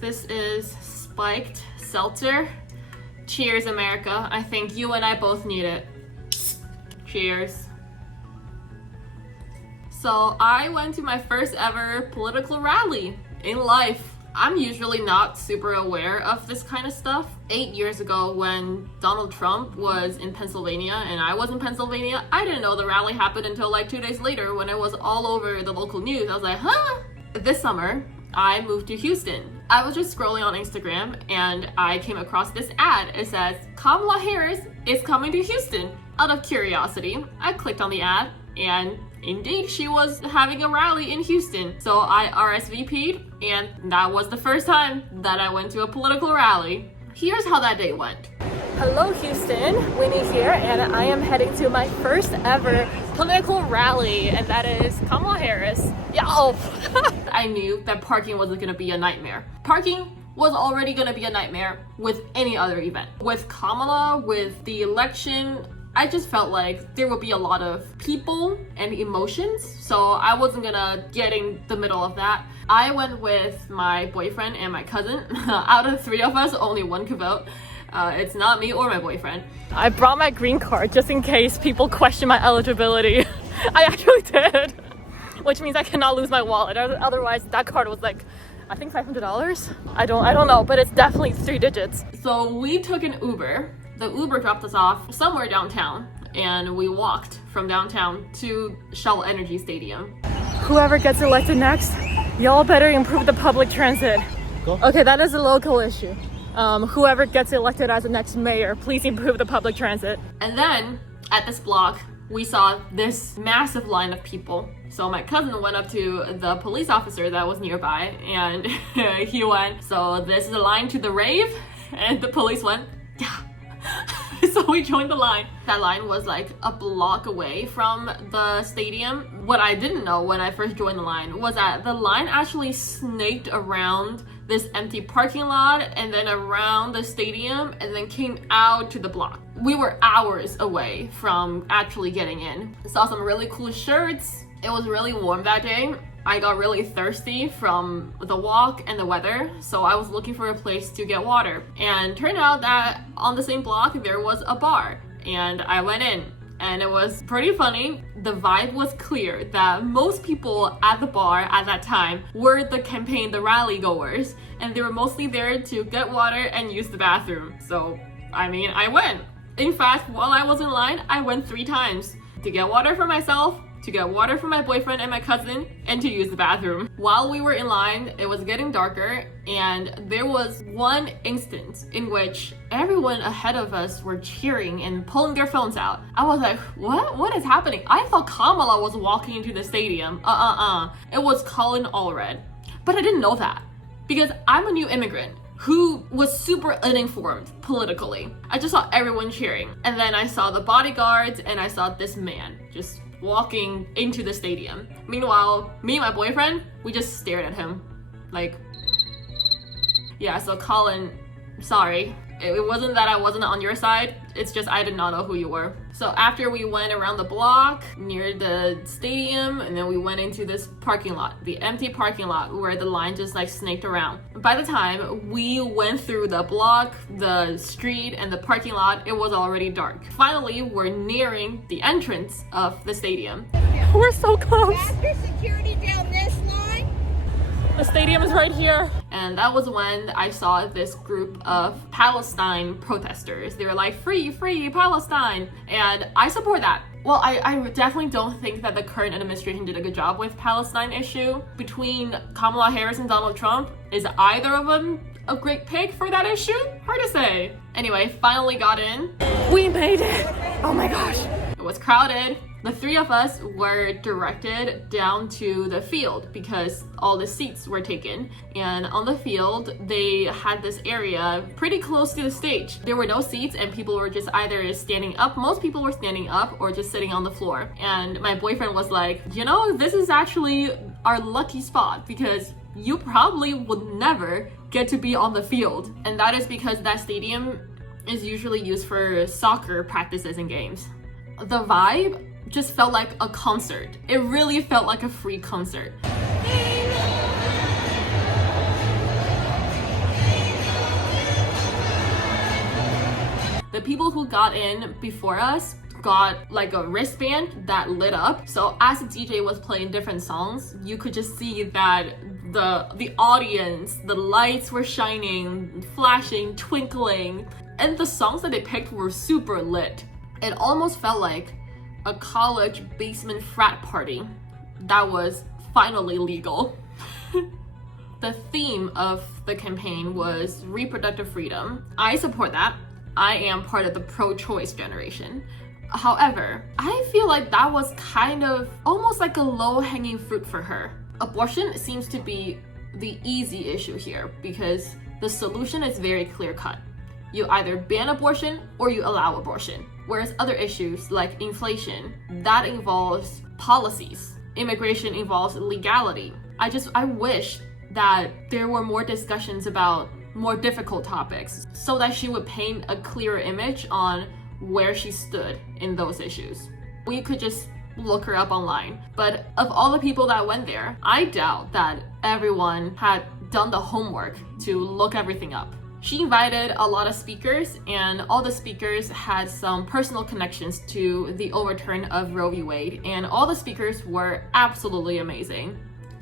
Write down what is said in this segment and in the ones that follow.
This is spiked seltzer. Cheers, America. I think you and I both need it. Cheers. So I went to my first ever political rally in life. I'm usually not super aware of this kind of stuff. 8 years ago when Donald Trump was in Pennsylvania and I was in Pennsylvania, I didn't know the rally happened until like 2 days later when it was all over the local news. I was like, huh? This summer, I moved to Houston. I was just scrolling on Instagram and I came across this ad. It says, Kamala Harris is coming to Houston. Out of curiosity, I clicked on the ad and indeed, she was having a rally in Houston. So I RSVP'd, and that was the first time that I went to a political rally. Here's how that day went. Hello Houston, Winnie here, and I am heading to my first ever political rally, and that is Kamala Harris. Yeah, oh. I knew that parking wasn't gonna be a nightmare. Parking was already gonna be a nightmare with any other event. With Kamala, with the election, I just felt like there would be a lot of people and emotions, so I wasn't gonna get in the middle of that. I went with my boyfriend and my cousin. Out of 3 of us, only one could vote. It's not me or my boyfriend. I brought my green card just in case people question my eligibility. I actually did, which means I cannot lose my wallet. Otherwise, that card was like, I think $500. I don't know, but it's definitely 3 digits. So we took an Uber. The Uber dropped us off somewhere downtown, and we walked from downtown to Shell Energy Stadium. Whoever gets elected next, y'all better improve the public transit. Cool. Okay, that is a local issue. Whoever gets elected as the next mayor, please improve the public transit. And then, at this block, we saw this massive line of people. So my cousin went up to the police officer that was nearby, and he went, so this is a line to the rave? And the police went, yeah. So we joined the line. That line was like a block away from the stadium. What I didn't know when I first joined the line was that the line actually snaked around this empty parking lot and then around the stadium and then came out to the block. We were hours away from actually getting in. I saw some really cool shirts. It was really warm that day. I got really thirsty from the walk and the weather, so I was looking for a place to get water. And turned out that on the same block there was a bar, and I went in. And it was pretty funny. The vibe was clear that most people at the bar at that time were the campaign, the rally goers, and they were mostly there to get water and use the bathroom. So, I mean, I went. In fact, while I was in line, I went 3 times to get water for myself, to get water for my boyfriend and my cousin, and to use the bathroom. While we were in line, it was getting darker, and there was one instance in which everyone ahead of us were cheering and pulling their phones out. I was like, what is happening? I thought Kamala was walking into the stadium. It was Colin Allred. But I didn't know that, because I'm a new immigrant who was super uninformed politically. I just saw everyone cheering, and then I saw the bodyguards, and I saw this man just walking into the stadium. Meanwhile, me and my boyfriend, we just stared at him. Like, yeah, so Colin, sorry. It wasn't that I wasn't on your side, it's just I did not know who you were. So after we went around the block near the stadium, and then we went into this parking lot, the empty parking lot where the line just like snaked around. By the time we went through the block, the street, and the parking lot, it was already dark. Finally, we're nearing the entrance of the stadium. We're so close. After security down this line. The stadium is right here. And that was when I saw this group of Palestine protesters. They were like, free, free Palestine. And I support that. Well, I definitely don't think that the current administration did a good job with Palestine issue. Between Kamala Harris and Donald Trump, is either of them a great pick for that issue? Hard to say. Anyway, finally got in. We made it. Oh my gosh. It was crowded. The 3 of us were directed down to the field because all the seats were taken. And on the field, they had this area pretty close to the stage. There were no seats and people were just either standing up. Most people were standing up or just sitting on the floor. And my boyfriend was like, you know, this is actually our lucky spot because you probably would never get to be on the field. And that is because that stadium is usually used for soccer practices and games. The vibe just felt like a concert. It really felt like a free concert. The people who got in before us got like a wristband that lit up. So as the DJ was playing different songs, you could just see that the audience, the lights were shining, flashing, twinkling, and the songs that they picked were super lit. It almost felt like a college basement frat party that was finally legal. The theme of the campaign was reproductive freedom. I support that. I am part of the pro-choice generation. However, I feel like that was kind of almost like a low-hanging fruit for her. Abortion seems to be the easy issue here because the solution is very clear-cut. You either ban abortion or you allow abortion. Whereas other issues like inflation, that involves policies. Immigration involves legality. I wish that there were more discussions about more difficult topics so that she would paint a clearer image on where she stood in those issues. We could just look her up online. But of all the people that went there, I doubt that everyone had done the homework to look everything up. She invited a lot of speakers, and all the speakers had some personal connections to the overturn of Roe v. Wade, and all the speakers were absolutely amazing.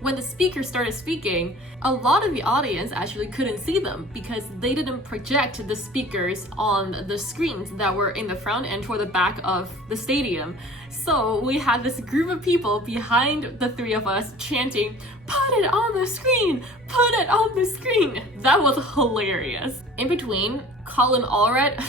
When the speakers started speaking, a lot of the audience actually couldn't see them because they didn't project the speakers on the screens that were in the front and toward the back of the stadium. So we had this group of people behind the three of us chanting, "Put it on the screen! Put it on the screen!" That was hilarious. In between, Colin Allred,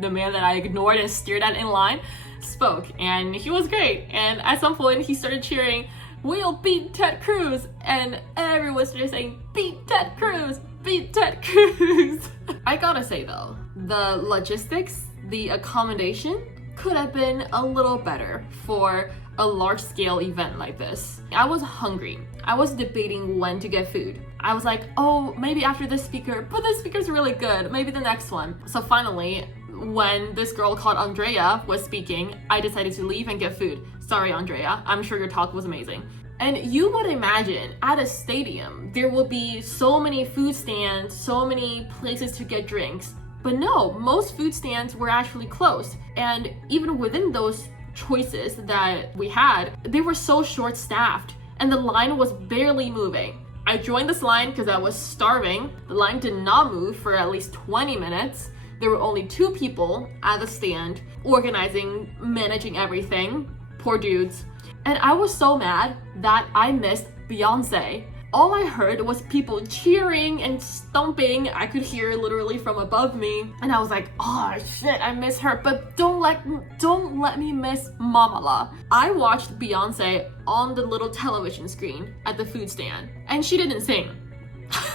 the man that I ignored and stared at in line, spoke, and he was great. And at some point, he started cheering, "We'll beat Ted Cruz," and everyone started saying, "Beat Ted Cruz! Beat Ted Cruz!" I gotta say though, the logistics, the accommodation could have been a little better for a large-scale event like this. I was hungry. I was debating when to get food. I was like, oh, maybe after this speaker, but this speaker's really good, maybe the next one. So finally, when this girl called Andrea was speaking, I decided to leave and get food. Sorry, Andrea, I'm sure your talk was amazing. And you would imagine at a stadium, there will be so many food stands, so many places to get drinks. But no, most food stands were actually closed. And even within those choices that we had, they were so short-staffed and the line was barely moving. I joined this line because I was starving. The line did not move for at least 20 minutes. There were only 2 people at the stand, organizing, managing everything. Poor dudes. And I was so mad that I missed Beyonce. All I heard was people cheering and stomping. I could hear literally from above me. And I was like, oh shit, I miss her. But don't let me miss Mamala. I watched Beyonce on the little television screen at the food stand. And she didn't sing.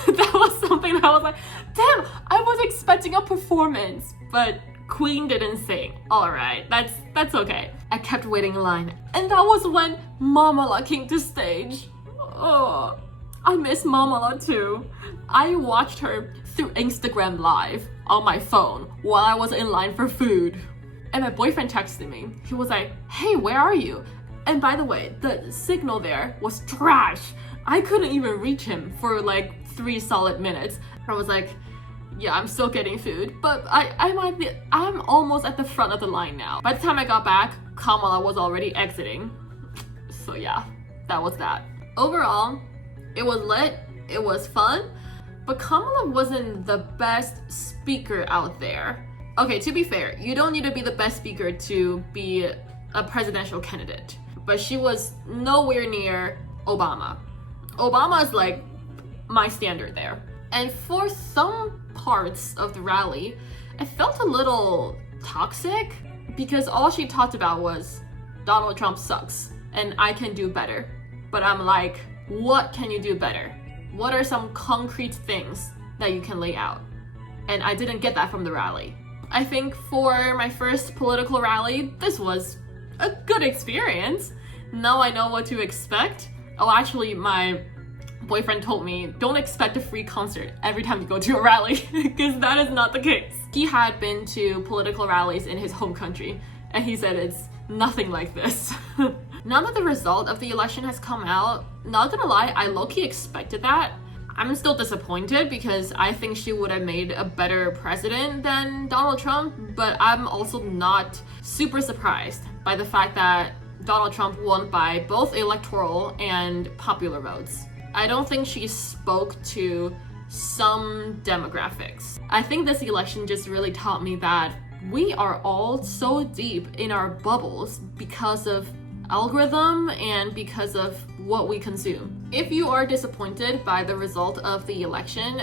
That was something that I was like, damn, I was expecting a performance. But Queen didn't sing. Alright, that's okay. I kept waiting in line. And that was when Mamala came to stage. Oh, I miss Mamala too. I watched her through Instagram Live on my phone while I was in line for food. And my boyfriend texted me. He was like, hey, where are you? And by the way, the signal there was trash. I couldn't even reach him for like 3 solid minutes. I was like, yeah, I'm still getting food, but I'm almost at the front of the line now. By the time I got back, Kamala was already exiting. So yeah, that was that. Overall, it was lit, it was fun, but Kamala wasn't the best speaker out there. Okay, to be fair, you don't need to be the best speaker to be a presidential candidate, but she was nowhere near Obama. Obama is like my standard there. And for some parts of the rally, it felt a little toxic because all she talked about was Donald Trump sucks and I can do better. But I'm like, what can you do better? What are some concrete things that you can lay out? And I didn't get that from the rally. I think for my first political rally, this was a good experience. Now I know what to expect. Oh, actually, my boyfriend told me, don't expect a free concert every time you go to a rally, because that is not the case. He had been to political rallies in his home country, and he said it's nothing like this. Now that the result of the election has come out, not gonna lie, I low-key expected that. I'm still disappointed because I think she would have made a better president than Donald Trump, but I'm also not super surprised by the fact that Donald Trump won by both electoral and popular votes. I don't think she spoke to some demographics. I think this election just really taught me that we are all so deep in our bubbles because of algorithm and because of what we consume. If you are disappointed by the result of the election,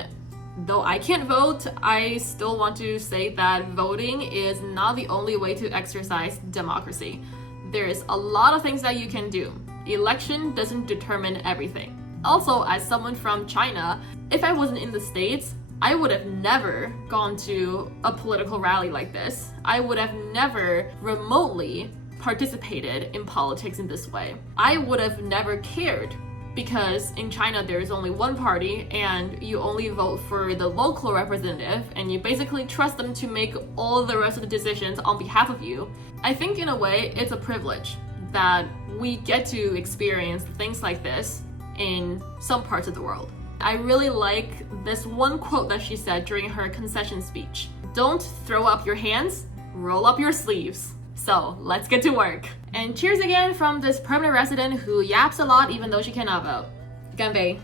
though I can't vote, I still want to say that voting is not the only way to exercise democracy. There is a lot of things that you can do. Election doesn't determine everything. Also, as someone from China, if I wasn't in the States, I would have never gone to a political rally like this. I would have never remotely participated in politics in this way. I would have never cared because in China there is only one party and you only vote for the local representative and you basically trust them to make all the rest of the decisions on behalf of you. I think in a way it's a privilege that we get to experience things like this in some parts of the world. I really like this one quote that she said during her concession speech. Don't throw up your hands, roll up your sleeves. So let's get to work. And cheers again from this permanent resident who yaps a lot even though she cannot vote. 干杯.